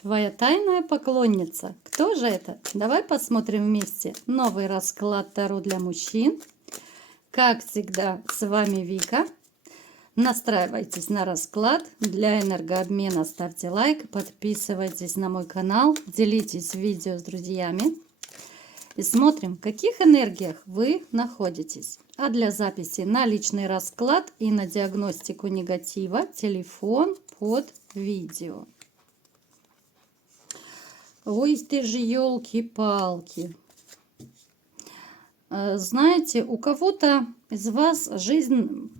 Твоя тайная поклонница. Кто же это? Давай посмотрим вместе новый расклад Таро для мужчин. Как всегда, с вами Вика. Настраивайтесь на расклад. Для энергообмена ставьте лайк, подписывайтесь на мой канал, делитесь видео с друзьями. И смотрим, в каких энергиях вы находитесь. А для записи на личный расклад и на диагностику негатива телефон под видео. Ой, ты же елки-палки. Знаете, у кого-то из вас жизнь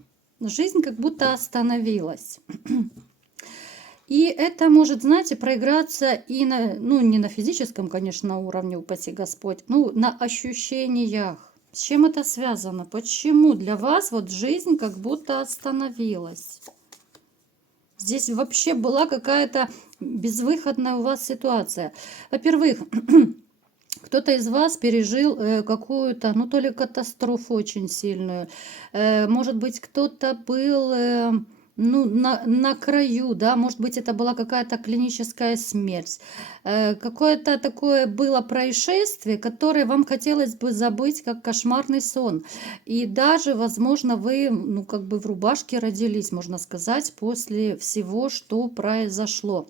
как будто остановилась. И это может, знаете, проиграться и на, не на физическом, конечно, уровне, упаси Господь, на ощущениях. С чем это связано? Почему для вас вот жизнь как будто остановилась? Здесь вообще была какая-то безвыходная у вас ситуация. Во-первых, кто-то из вас пережил какую-то, то ли катастрофу очень сильную. Может быть, кто-то был на краю, да, может быть, это была какая-то клиническая смерть. Какое-то такое было происшествие, которое вам хотелось бы забыть, как кошмарный сон. И даже, возможно, вы, в рубашке родились, можно сказать, после всего, что произошло.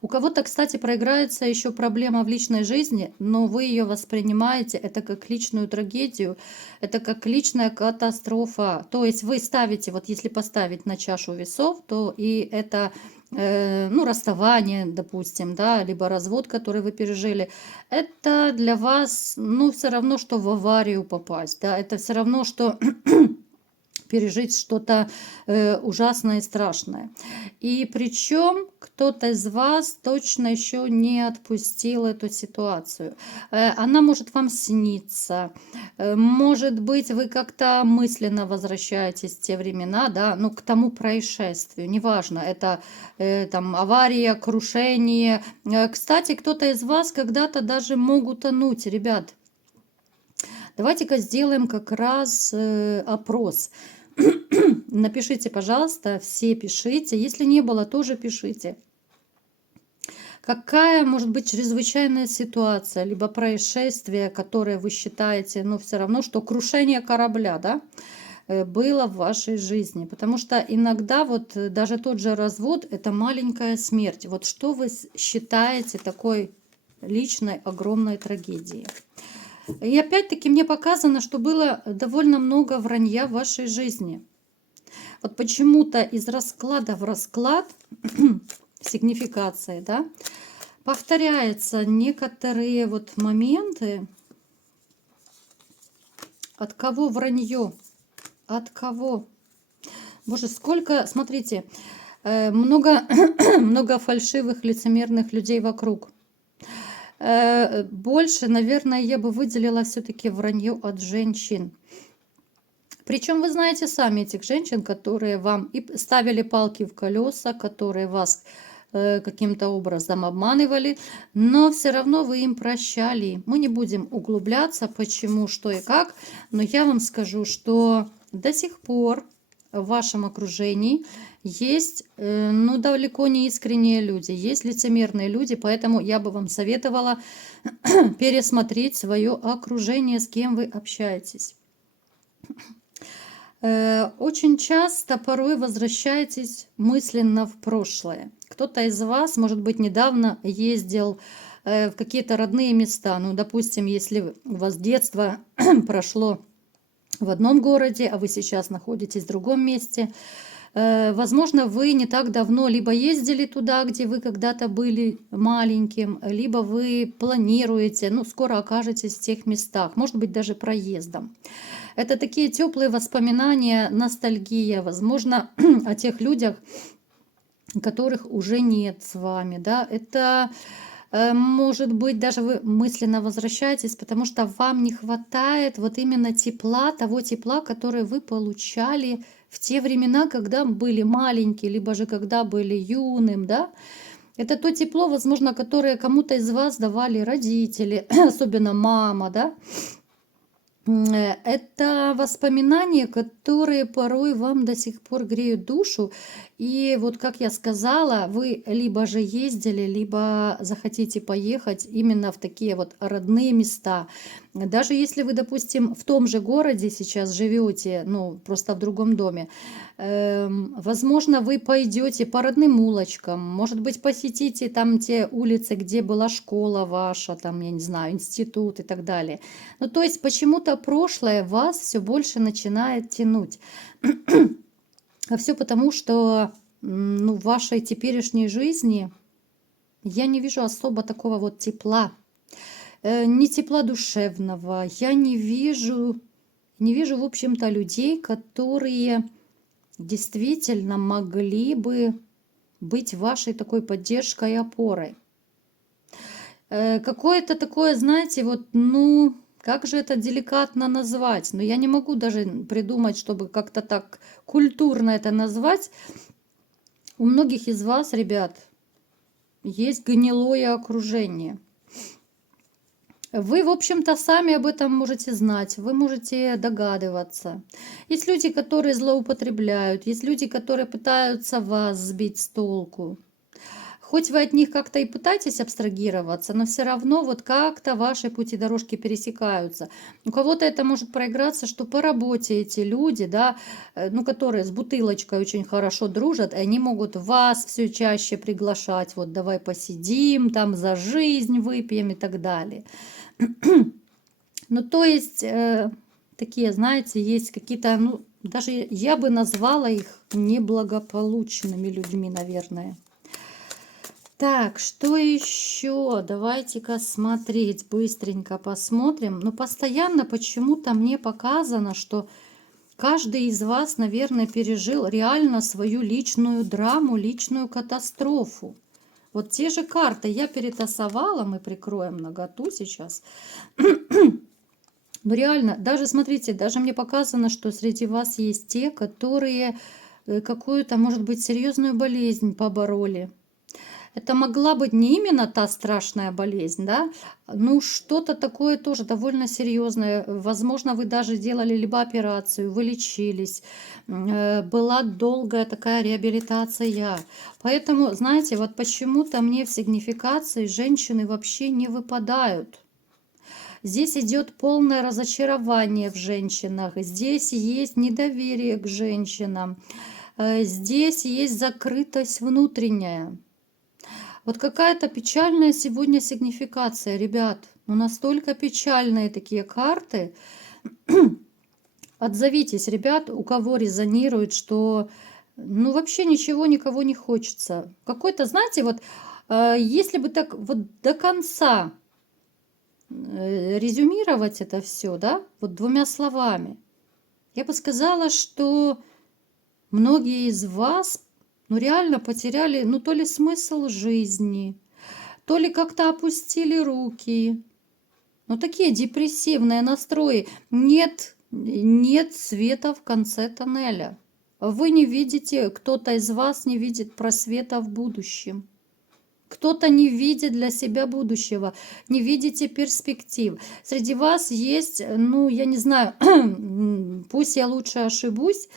У кого-то, кстати, проиграется еще проблема в личной жизни, но вы ее воспринимаете это как личную трагедию, это как личная катастрофа. То есть вы ставите, вот если поставить на чашу весов, то и это расставание, допустим, да, либо развод, который вы пережили, это для вас, все равно, что в аварию попасть, да, это все равно, что пережить что-то ужасное и страшное. И причем кто-то из вас точно еще не отпустил эту ситуацию. Она может вам сниться. Может быть, вы как-то мысленно возвращаетесь в те времена, да, к тому происшествию. Неважно, это авария, крушение. Кстати, кто-то из вас когда-то даже мог утонуть, ребят. Давайте-ка сделаем как раз опрос. Напишите, пожалуйста, все пишите. Если не было, тоже пишите. Какая может быть чрезвычайная ситуация, либо происшествие, которое вы считаете, все равно, что крушение корабля, да, было в вашей жизни? Потому что иногда вот даже тот же развод – это маленькая смерть. Вот что вы считаете такой личной огромной трагедией? И опять-таки мне показано, что было довольно много вранья в вашей жизни. Вот почему-то из расклада в расклад, сигнификации, да, повторяются некоторые вот моменты. От кого вранье? От кого? Боже, сколько, смотрите, много фальшивых, лицемерных людей вокруг. Больше, наверное, я бы выделила все-таки вранье от женщин. Причем вы знаете сами этих женщин, которые вам и ставили палки в колеса, которые вас каким-то образом обманывали, но все равно вы им прощали. Мы не будем углубляться, почему, что и как, но я вам скажу, что до сих пор в вашем окружении есть, далеко не искренние люди, есть лицемерные люди, поэтому я бы вам советовала пересмотреть свое окружение, с кем вы общаетесь. Очень часто порой возвращаетесь мысленно в прошлое. Кто-то из вас, может быть, недавно ездил в какие-то родные места. Допустим, если у вас детство прошло в одном городе, а вы сейчас находитесь в другом месте, возможно, вы не так давно либо ездили туда, где вы когда-то были маленьким, либо вы планируете, скоро окажетесь в тех местах, может быть, даже проездом. Это такие теплые воспоминания, ностальгия, возможно, о тех людях, которых уже нет с вами, да, это может быть, даже вы мысленно возвращаетесь, потому что вам не хватает вот именно тепла, того тепла, которое вы получали в те времена, когда были маленькие, либо же когда были юным, да. Это то тепло, возможно, которое кому-то из вас давали родители, особенно мама, да. Это воспоминания, которые порой вам до сих пор греют душу. И вот, как я сказала, вы либо же ездили, либо захотите поехать именно в такие вот родные места. Даже если вы, допустим, в том же городе сейчас живете, ну, просто в другом доме, возможно, вы пойдете по родным улочкам, может быть, посетите там те улицы, где была школа ваша, там, я не знаю, институт и так далее. Ну, то есть почему-то прошлое вас все больше начинает тянуть. А все потому, что ну, в вашей теперешней жизни я не вижу особо такого вот тепла. Не тепла душевного. Я не вижу, в общем-то, людей, которые действительно могли бы быть вашей такой поддержкой и опорой. Какое-то такое, знаете, вот, ну, как же это деликатно назвать? Но я не могу даже придумать, чтобы как-то так культурно это назвать. У многих из вас, ребят, есть гнилое окружение. Вы, в общем-то, сами об этом можете знать, вы можете догадываться. Есть люди, которые злоупотребляют, есть люди, которые пытаются вас сбить с толку. Хоть вы от них как-то и пытаетесь абстрагироваться, но все равно вот как-то ваши пути дорожки пересекаются. У кого-то это может проиграться, что по работе эти люди, да, ну, которые с бутылочкой очень хорошо дружат, и они могут вас все чаще приглашать, вот давай посидим, там за жизнь выпьем и так далее. Ну, то есть, такие, знаете, есть какие-то, ну, даже я бы назвала их неблагополучными людьми, наверное. Так, что еще? Давайте-ка смотреть, быстренько посмотрим. Но постоянно почему-то мне показано, что каждый из вас, наверное, пережил реально свою личную драму, личную катастрофу. Вот те же карты я перетасовала, мы прикроем наготу сейчас. Но реально, даже смотрите, даже мне показано, что среди вас есть те, которые какую-то, может быть, серьезную болезнь побороли. Это могла быть не именно та страшная болезнь, да, ну что-то такое тоже довольно серьезное. Возможно, вы даже делали либо операцию, вы лечились, была долгая такая реабилитация. Поэтому, знаете, вот почему-то мне в сигнификации женщины вообще не выпадают. Здесь идет полное разочарование в женщинах, здесь есть недоверие к женщинам, здесь есть закрытость внутренняя. Вот какая-то печальная сегодня сигнификация, ребят. Ну, настолько печальные такие карты. Отзовитесь, ребят, у кого резонирует, что ну вообще ничего никого не хочется. Какой-то, знаете, вот если бы так вот до конца резюмировать это все, да, вот двумя словами, я бы сказала, что многие из вас, ну, реально потеряли, ну, то ли смысл жизни, то ли как-то опустили руки. Ну, такие депрессивные настрои. Нет света в конце тоннеля. Вы не видите, кто-то из вас не видит просвета в будущем. Кто-то не видит для себя будущего, не видите перспектив. Среди вас есть, ну, я не знаю, пусть я лучше ошибусь,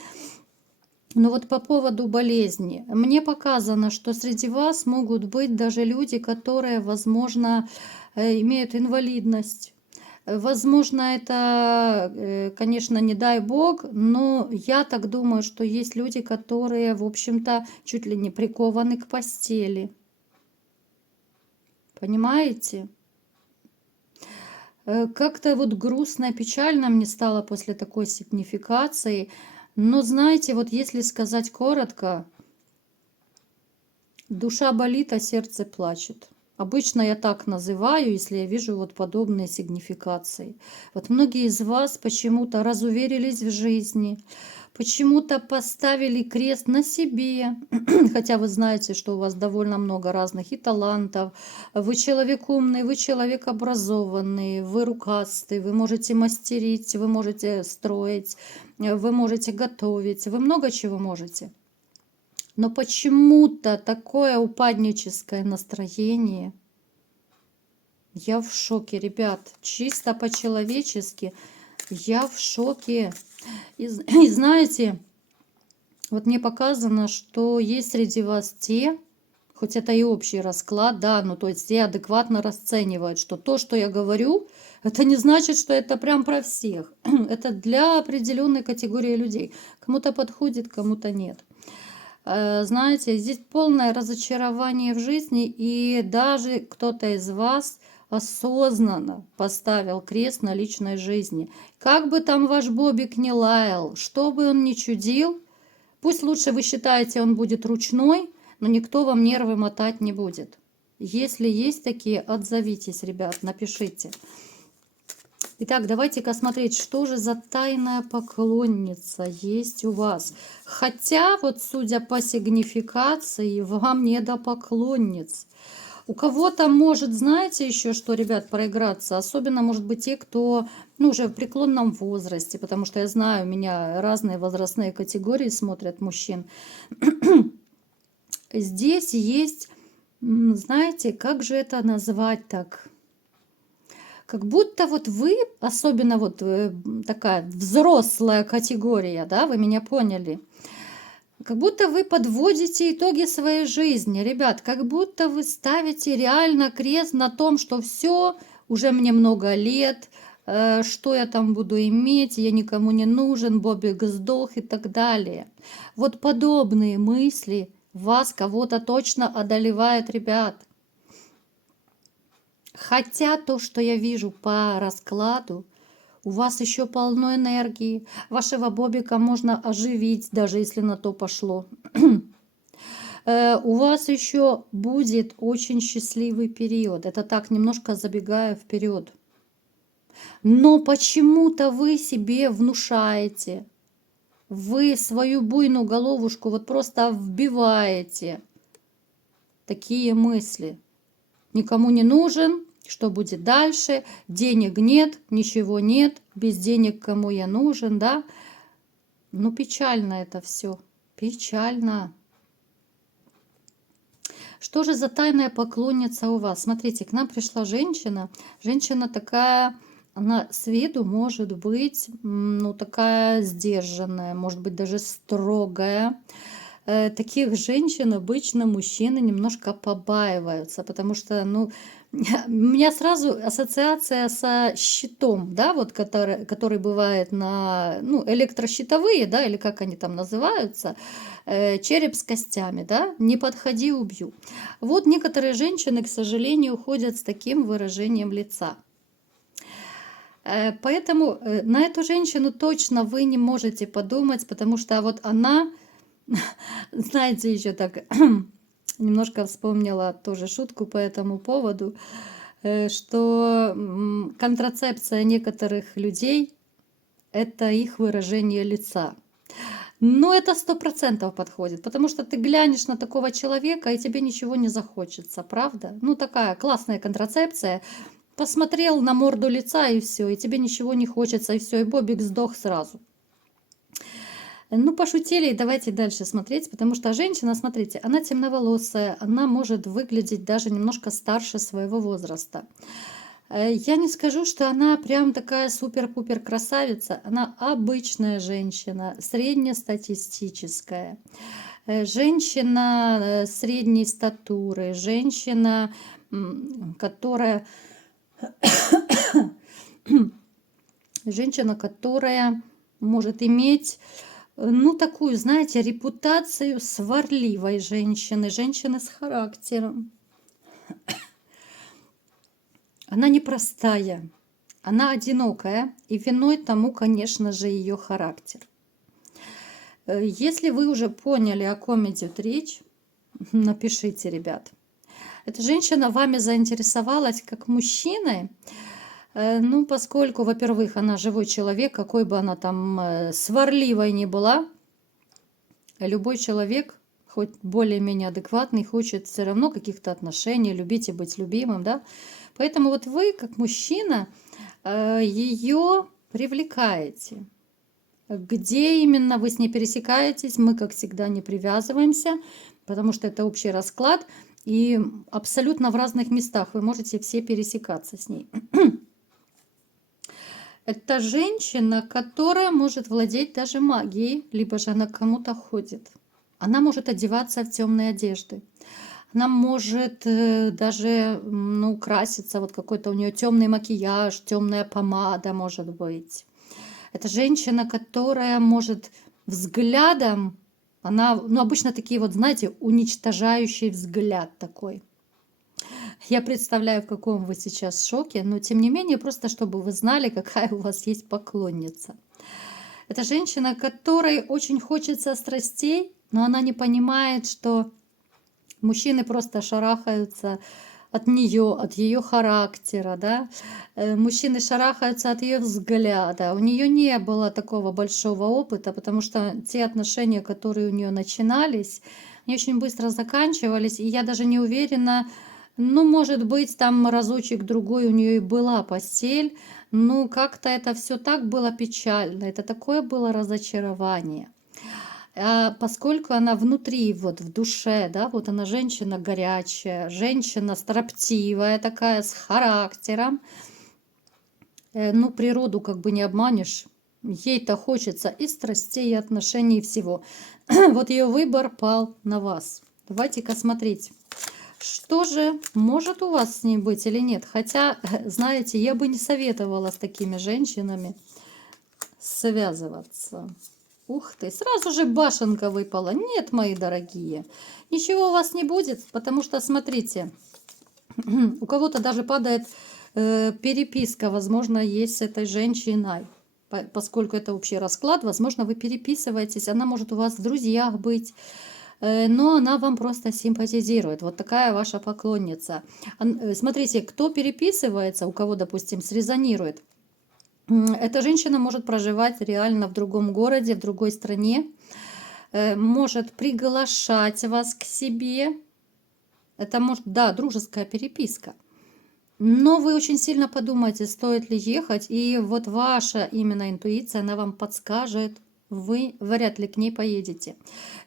но вот по поводу болезни. Мне показано, что среди вас могут быть даже люди, которые, возможно, имеют инвалидность. Возможно, это, конечно, не дай бог, но я так думаю, что есть люди, которые, в общем-то, чуть ли не прикованы к постели. Понимаете? Как-то вот грустно, печально мне стало после такой сигнификации. Но знаете, вот если сказать коротко, душа болит, а сердце плачет. Обычно я так называю, если я вижу вот подобные сигнификации. Вот многие из вас почему-то разуверились в жизни, почему-то поставили крест на себе, хотя вы знаете, что у вас довольно много разных и талантов. Вы человек умный, вы человек образованный, вы рукастый, вы можете мастерить, вы можете строить, вы можете готовить, вы много чего можете. Но почему-то такое упадническое настроение. Я в шоке, ребят. Чисто по-человечески. Я в шоке. И знаете, вот мне показано, что есть среди вас те, хоть это и общий расклад, да, ну то есть те адекватно расценивают, что то, что я говорю, это не значит, что это прям про всех. Это для определенной категории людей. Кому-то подходит, кому-то нет. Знаете, здесь полное разочарование в жизни, и даже кто-то из вас осознанно поставил крест на личной жизни. Как бы там ваш Бобик не лаял, что бы он ни чудил, пусть лучше вы считаете, он будет ручной, но никто вам нервы мотать не будет. Если есть такие, отзовитесь, ребят, напишите. Итак, давайте-ка смотреть, что же за тайная поклонница есть у вас. Хотя, вот судя по сигнификации, вам не до поклонниц. У кого-то может, знаете, еще что, ребят, проиграться. Особенно, может быть, те, кто уже в преклонном возрасте. Потому что я знаю, у меня разные возрастные категории смотрят мужчин. Здесь есть, знаете, как же это назвать так? Как будто вот вы, особенно вот такая взрослая категория, да, вы меня поняли, как будто вы подводите итоги своей жизни, ребят, как будто вы ставите реально крест на том, что все, уже мне много лет, что я там буду иметь, я никому не нужен, Бобик сдох и так далее. Вот подобные мысли вас кого-то точно одолевают, ребят. Хотя то, что я вижу по раскладу, у вас еще полно энергии. Вашего Бобика можно оживить, даже если на то пошло. У вас еще будет очень счастливый период. Это так, немножко забегая вперед. Но почему-то вы себе внушаете, вы свою буйную головушку вот просто вбиваете такие мысли. Никому не нужен, что будет дальше, денег нет, ничего нет, без денег кому я нужен, да? Ну, печально это все, печально. Что же за тайная поклонница у вас? Смотрите, к нам пришла женщина. Женщина такая, она с виду может быть, ну, такая сдержанная, может быть, даже строгая. Таких женщин обычно мужчины немножко побаиваются, потому что, ну, у меня сразу ассоциация со щитом, да, вот который бывает на, ну, электрощитовые, да, или как они там называются, череп с костями, да, не подходи, убью. Вот некоторые женщины, к сожалению, ходят с таким выражением лица. Поэтому на эту женщину точно вы не можете подумать, потому что вот она, знаете, еще так немножко вспомнила тоже шутку по этому поводу, что контрацепция некоторых людей – это их выражение лица. Но это 100% подходит, потому что ты глянешь на такого человека, и тебе ничего не захочется, правда? Ну, такая классная контрацепция. Посмотрел на морду лица, и все, и тебе ничего не хочется, и все, и Бобик сдох сразу. Ну, пошутили, и давайте дальше смотреть, потому что женщина, смотрите, она темноволосая, она может выглядеть даже немножко старше своего возраста. Я не скажу, что она прям такая супер-пупер красавица, она обычная женщина, среднестатистическая. Женщина средней статуры, женщина, которая может иметь, ну, такую, знаете, репутацию сварливой женщины, женщины с характером. Она непростая, она одинокая, и виной тому, конечно же, ее характер. Если вы уже поняли, о ком идет речь, напишите, ребят. Эта женщина вами заинтересовалась как мужчиной, ну, поскольку, во-первых, она живой человек, какой бы она там сварливой ни была, любой человек, хоть более-менее адекватный, хочет все равно каких-то отношений, любить и быть любимым, да. Поэтому вот вы, как мужчина, ее привлекаете. Где именно вы с ней пересекаетесь, мы, как всегда, не привязываемся, потому что это общий расклад, и абсолютно в разных местах вы можете все пересекаться с ней. Это женщина, которая может владеть даже магией, либо же она к кому-то ходит. Она может одеваться в темные одежды. Она может даже ну, краситься, вот какой-то у нее темный макияж, темная помада может быть. Это женщина, которая может взглядом, она, ну, обычно такие вот, знаете, уничтожающий взгляд такой. Я представляю, в каком вы сейчас шоке, но тем не менее, просто чтобы вы знали, какая у вас есть поклонница. Это женщина, которой очень хочется страстей, но она не понимает, что мужчины просто шарахаются от нее, от ее характера, да. Мужчины шарахаются от ее взгляда. У нее не было такого большого опыта, потому что те отношения, которые у нее начинались, они очень быстро заканчивались, и я даже не уверена, ну, может быть, там разочек другой у нее и была постель, ну, как-то это все так было печально, это такое было разочарование. Поскольку она внутри, вот в душе, да, вот она женщина горячая, женщина строптивая такая, с характером, ну, природу как бы не обманешь, ей-то хочется и страстей, и отношений, и всего. Вот ее выбор пал на вас. Давайте-ка смотреть, что же может у вас с ней быть или нет. Хотя, знаете, я бы не советовала с такими женщинами связываться. Ух ты, сразу же башенка выпала. Нет, мои дорогие, ничего у вас не будет, потому что, смотрите, у кого-то даже падает переписка, возможно, есть с этой женщиной. Поскольку это общий расклад, возможно, вы переписываетесь, она может у вас в друзьях быть, но она вам просто симпатизирует. Вот такая ваша поклонница. Смотрите, кто переписывается, у кого, допустим, срезонирует, эта женщина может проживать реально в другом городе, в другой стране, может приглашать вас к себе. Это может, да, дружеская переписка. Но вы очень сильно подумайте, стоит ли ехать, и вот ваша именно интуиция, она вам подскажет, вы вряд ли к ней поедете.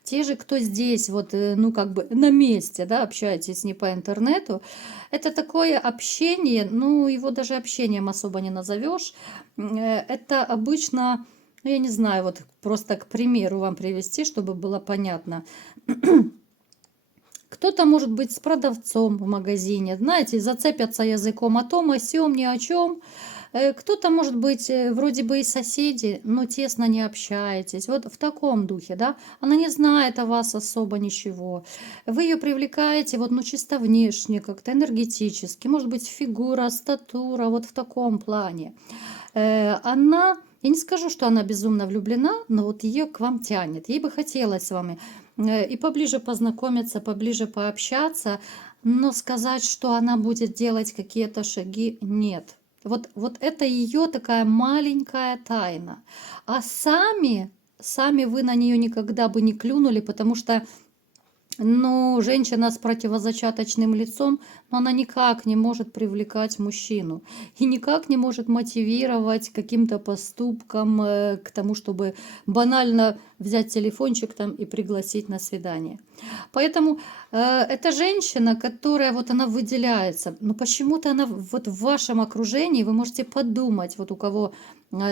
Те же, кто здесь, вот, ну, как бы на месте, да, общаетесь не по интернету, это такое общение, ну, его даже общением особо не назовешь. Это обычно, ну, я не знаю, вот просто к примеру вам привести, чтобы было понятно. Кто-то может быть с продавцом в магазине, знаете, зацепятся языком о том, о сём, ни о чем. Кто-то может быть вроде бы и соседи, но тесно не общаетесь. Вот в таком духе, да. Она не знает о вас особо ничего. Вы ее привлекаете вот, ну, чисто внешне, как-то энергетически. Может быть, фигура, статура, вот в таком плане. Она, я не скажу, что она безумно влюблена, но вот ее к вам тянет. Ей бы хотелось с вами и поближе познакомиться, поближе пообщаться, но сказать, что она будет делать какие-то шаги, нет. Вот это ее такая маленькая тайна. А сами вы на нее никогда бы не клюнули, потому что, ну, женщина с противозачаточным лицом, но она никак не может привлекать мужчину и никак не может мотивировать каким-то поступкам к тому, чтобы банально взять телефончик там и пригласить на свидание. Поэтому эта женщина, которая вот она выделяется, но почему-то она вот в вашем окружении, вы можете подумать, вот у кого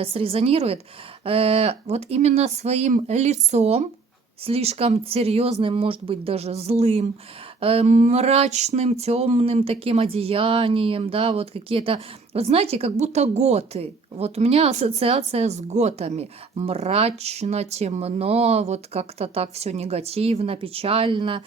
срезонирует, вот именно своим лицом, слишком серьезным, может быть, даже злым, мрачным, темным таким одеянием, да, вот какие-то, вот знаете, как будто готы. Вот у меня ассоциация с готами. Мрачно, темно, вот как-то так все негативно, печально.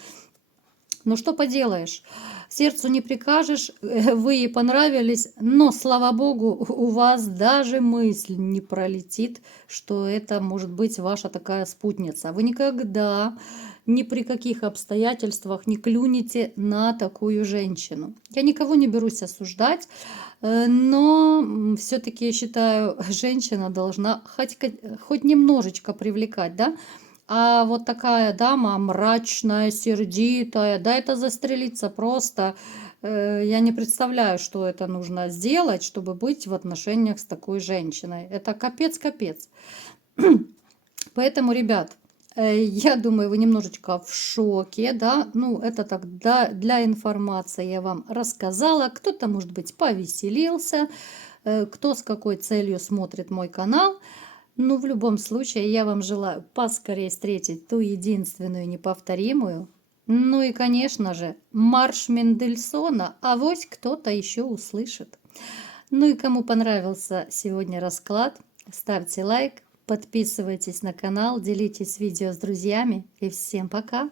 Ну что поделаешь, сердцу не прикажешь, вы ей понравились, но, слава богу, у вас даже мысль не пролетит, что это может быть ваша такая спутница. Вы никогда, ни при каких обстоятельствах не клюнете на такую женщину. Я никого не берусь осуждать, но все-таки я считаю, женщина должна хоть немножечко привлекать, да? А вот такая дама мрачная, сердитая, да это застрелиться просто. Я не представляю, что это нужно сделать, чтобы быть в отношениях с такой женщиной. Это капец-капец. Поэтому, ребят, я думаю, вы немножечко в шоке, да, ну, это так для информации я вам рассказала. Кто-то, может быть, повеселился, кто с какой целью смотрит мой канал. Ну, в любом случае, я вам желаю поскорее встретить ту единственную неповторимую. Ну и, конечно же, марш Мендельсона, авось кто-то еще услышит. Ну и кому понравился сегодня расклад, ставьте лайк, подписывайтесь на канал, делитесь видео с друзьями и всем пока!